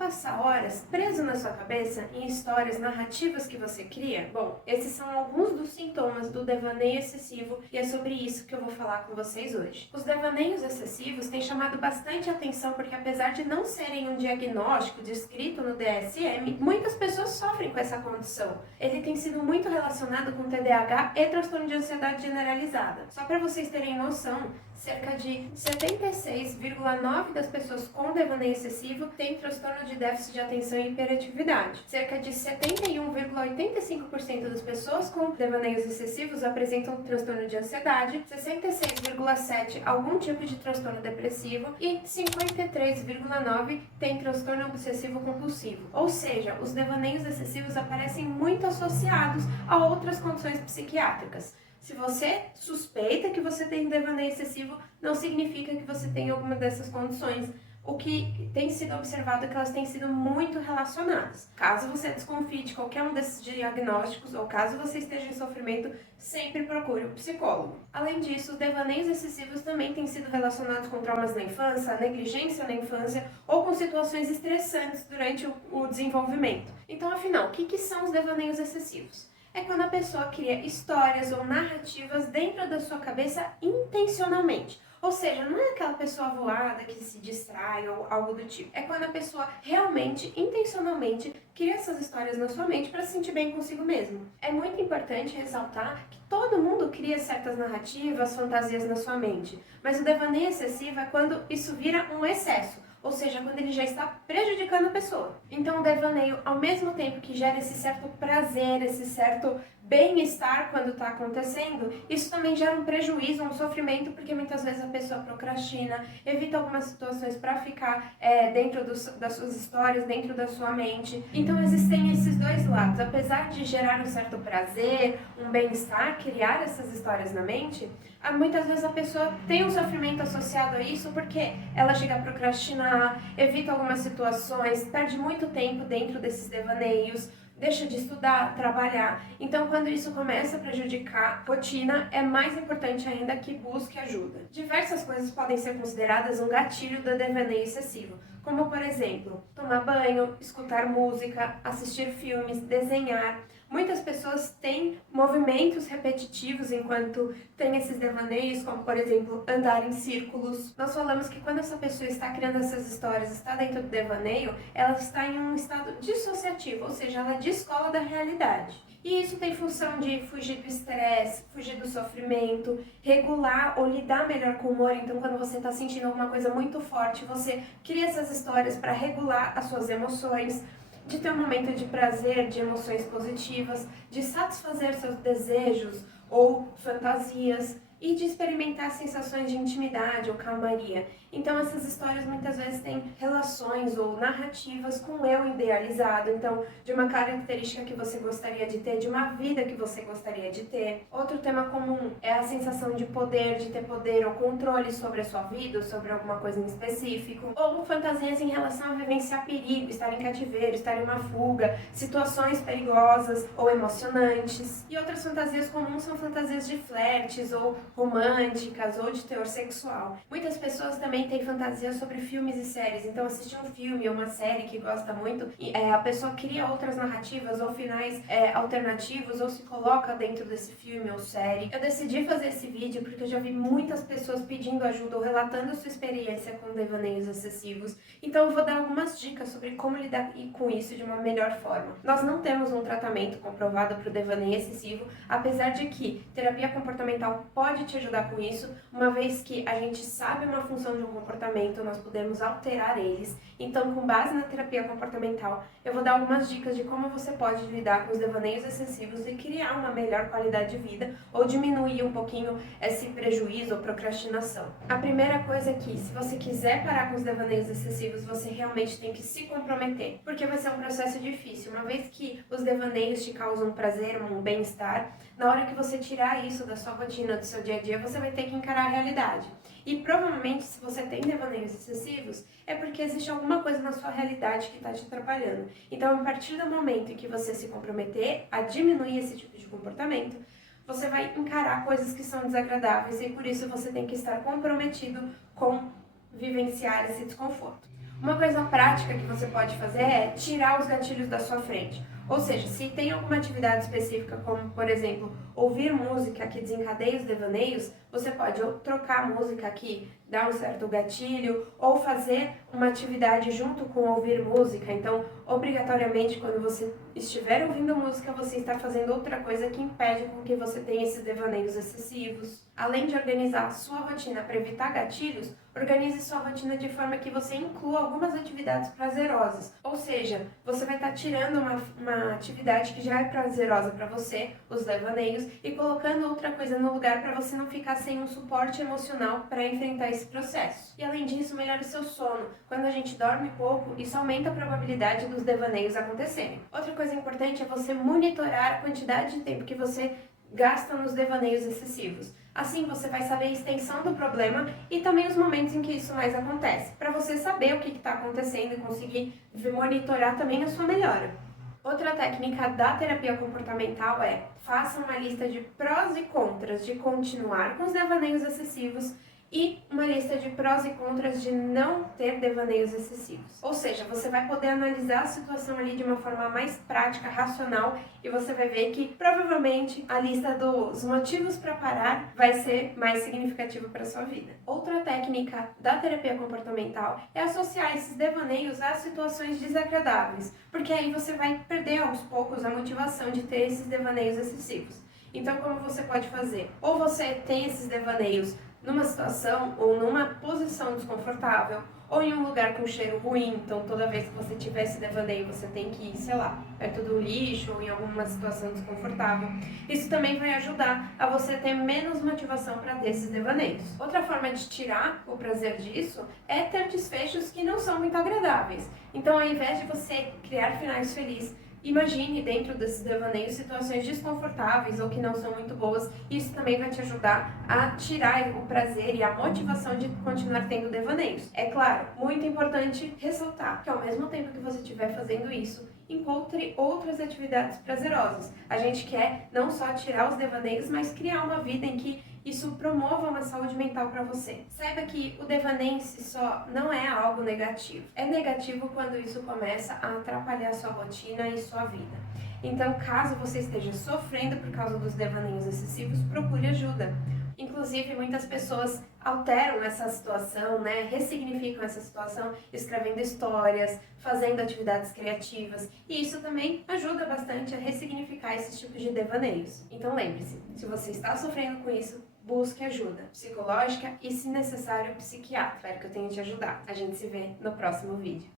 passar horas preso na sua cabeça em histórias narrativas que você cria? Bom, esses são alguns dos sintomas do devaneio excessivo e é sobre isso que eu vou falar com vocês hoje. Os devaneios excessivos têm chamado bastante atenção porque, apesar de não serem um diagnóstico descrito no DSM, muitas pessoas sofrem com essa condição. Ele tem sido muito relacionado com TDAH e transtorno de ansiedade generalizada. Só para vocês terem noção, cerca de 76,9% das pessoas com devaneio excessivo têm transtorno de déficit de atenção e hiperatividade. Cerca de 71,85% das pessoas com devaneios excessivos apresentam transtorno de ansiedade, 66,7% algum tipo de transtorno depressivo e 53,9% têm transtorno obsessivo compulsivo. Ou seja, os devaneios excessivos aparecem muito associados a outras condições psiquiátricas. Se você suspeita que você tem devaneio excessivo, não significa que você tem alguma dessas condições. O que tem sido observado é que elas têm sido muito relacionadas. Caso você desconfie de qualquer um desses diagnósticos ou caso você esteja em sofrimento, sempre procure um psicólogo. Além disso, os devaneios excessivos também têm sido relacionados com traumas na infância, negligência na infância ou com situações estressantes durante o desenvolvimento. Então, afinal, o que são os devaneios excessivos? É quando a pessoa cria histórias ou narrativas dentro da sua cabeça intencionalmente. Ou seja, não é aquela pessoa voada que se distrai ou algo do tipo. É quando a pessoa realmente, intencionalmente, cria essas histórias na sua mente para se sentir bem consigo mesmo. É muito importante ressaltar que todo mundo cria certas narrativas, fantasias na sua mente. Mas o devaneio excessivo é quando isso vira um excesso. Ou seja, quando ele já está prejudicando a pessoa. Então o devaneio, ao mesmo tempo que gera esse certo prazer, esse certo bem-estar quando está acontecendo, isso também gera um prejuízo, um sofrimento, porque muitas vezes a pessoa procrastina, evita algumas situações para ficar dentro das suas histórias, dentro da sua mente. Então existem esses dois lados. Apesar de gerar um certo prazer, um bem-estar, criar essas histórias na mente, muitas vezes a pessoa tem um sofrimento associado a isso porque ela chega a procrastinar, evita algumas situações, perde muito tempo dentro desses devaneios, deixa de estudar, trabalhar. Então, quando isso começa a prejudicar a rotina, é mais importante ainda que busque ajuda. Diversas coisas podem ser consideradas um gatilho do devaneio excessivo, como, por exemplo, tomar banho, escutar música, assistir filmes, desenhar. Muitas pessoas têm movimentos repetitivos enquanto tem esses devaneios, como, por exemplo, andar em círculos. Nós falamos que quando essa pessoa está criando essas histórias, está dentro do devaneio, ela está em um estado dissociativo, ou seja, ela descola da realidade. E isso tem função de fugir do estresse, fugir do sofrimento, regular ou lidar melhor com o humor. Então, quando você está sentindo alguma coisa muito forte, você cria essas histórias para regular as suas emoções, de ter um momento de prazer, de emoções positivas, de satisfazer seus desejos ou fantasias e de experimentar sensações de intimidade ou calmaria. Então essas histórias muitas vezes têm relações ou narrativas com o eu idealizado, então de uma característica que você gostaria de ter, de uma vida que você gostaria de ter. Outro tema comum é a sensação de poder, de ter poder ou controle sobre a sua vida ou sobre alguma coisa em específico. Ou fantasias em relação a vivenciar perigo, estar em cativeiro, estar em uma fuga, situações perigosas ou emocionantes. E outras fantasias comuns são fantasias de flertes ou românticas ou de teor sexual. Muitas pessoas também têm fantasias sobre filmes e séries, então assistir um filme ou uma série que gosta muito, a pessoa cria outras narrativas ou finais alternativos ou se coloca dentro desse filme ou série. Eu decidi fazer esse vídeo porque eu já vi muitas pessoas pedindo ajuda ou relatando sua experiência com devaneios excessivos, então eu vou dar algumas dicas sobre como lidar com isso de uma melhor forma. Nós não temos um tratamento comprovado para o devaneio excessivo, apesar de que terapia comportamental pode te ajudar com isso, uma vez que a gente sabe uma função de um comportamento, nós podemos alterar eles. Então, com base na terapia comportamental, eu vou dar algumas dicas de como você pode lidar com os devaneios excessivos e criar uma melhor qualidade de vida ou diminuir um pouquinho esse prejuízo ou procrastinação. A primeira coisa é que, se você quiser parar com os devaneios excessivos, você realmente tem que se comprometer, porque vai ser um processo difícil, uma vez que os devaneios te causam prazer, um bem-estar. Na hora que você tirar isso da sua rotina, do seu dia a dia, você vai ter que encarar a realidade. E provavelmente, se você tem devaneios excessivos, é porque existe alguma coisa na sua realidade que está te atrapalhando. Então, a partir do momento em que você se comprometer a diminuir esse tipo de comportamento, você vai encarar coisas que são desagradáveis e por isso você tem que estar comprometido com vivenciar esse desconforto. Uma coisa prática que você pode fazer é tirar os gatilhos da sua frente. Ou seja, se tem alguma atividade específica, como, por exemplo, ouvir música que desencadeia os devaneios, você pode ou trocar a música que dá um certo gatilho, ou fazer uma atividade junto com ouvir música. Então, obrigatoriamente, quando você estiver ouvindo música, você está fazendo outra coisa que impede com que você tenha esses devaneios excessivos. Além de organizar a sua rotina para evitar gatilhos, organize sua rotina de forma que você inclua algumas atividades prazerosas. Ou seja, você vai estar tirando uma atividade que já é prazerosa para você, os devaneios, e colocando outra coisa no lugar para você não ficar sem um suporte emocional para enfrentar esse processo. E além disso, melhora o seu sono. Quando a gente dorme pouco, isso aumenta a probabilidade dos devaneios acontecerem. Outra coisa importante é você monitorar a quantidade de tempo que você gasta nos devaneios excessivos. Assim você vai saber a extensão do problema e também os momentos em que isso mais acontece, para você saber o que está acontecendo e conseguir monitorar também a sua melhora. Outra técnica da terapia comportamental é: faça uma lista de prós e contras de continuar com os devaneios excessivos e uma lista de prós e contras de não ter devaneios excessivos. Ou seja, você vai poder analisar a situação ali de uma forma mais prática, racional, e você vai ver que provavelmente a lista dos motivos para parar vai ser mais significativa para a sua vida. Outra técnica da terapia comportamental é associar esses devaneios a situações desagradáveis, porque aí você vai perder aos poucos a motivação de ter esses devaneios excessivos. Então, como você pode fazer? Ou você tem esses devaneios numa situação ou numa posição desconfortável, ou em um lugar com cheiro ruim, então toda vez que você tiver esse devaneio você tem que ir, sei lá, perto do lixo ou em alguma situação desconfortável. Isso também vai ajudar a você ter menos motivação para ter esses devaneios. Outra forma de tirar o prazer disso é ter desfechos que não são muito agradáveis. Então, ao invés de você criar finais felizes, imagine dentro desses devaneios situações desconfortáveis ou que não são muito boas. Isso também vai te ajudar a tirar o prazer e a motivação de continuar tendo devaneios. É claro, muito importante ressaltar que ao mesmo tempo que você estiver fazendo isso, encontre outras atividades prazerosas. A gente quer não só tirar os devaneios, mas criar uma vida em que isso promova uma saúde mental para você. Saiba que o devaneio em si só não é algo negativo. É negativo quando isso começa a atrapalhar sua rotina e sua vida. Então, caso você esteja sofrendo por causa dos devaneios excessivos, procure ajuda. Inclusive, muitas pessoas alteram essa situação, né? Ressignificam essa situação, escrevendo histórias, fazendo atividades criativas. E isso também ajuda bastante a ressignificar esses tipos de devaneios. Então lembre-se, se você está sofrendo com isso, busque ajuda psicológica e, se necessário, psiquiatra. Espero que eu tenha te ajudado. A gente se vê no próximo vídeo.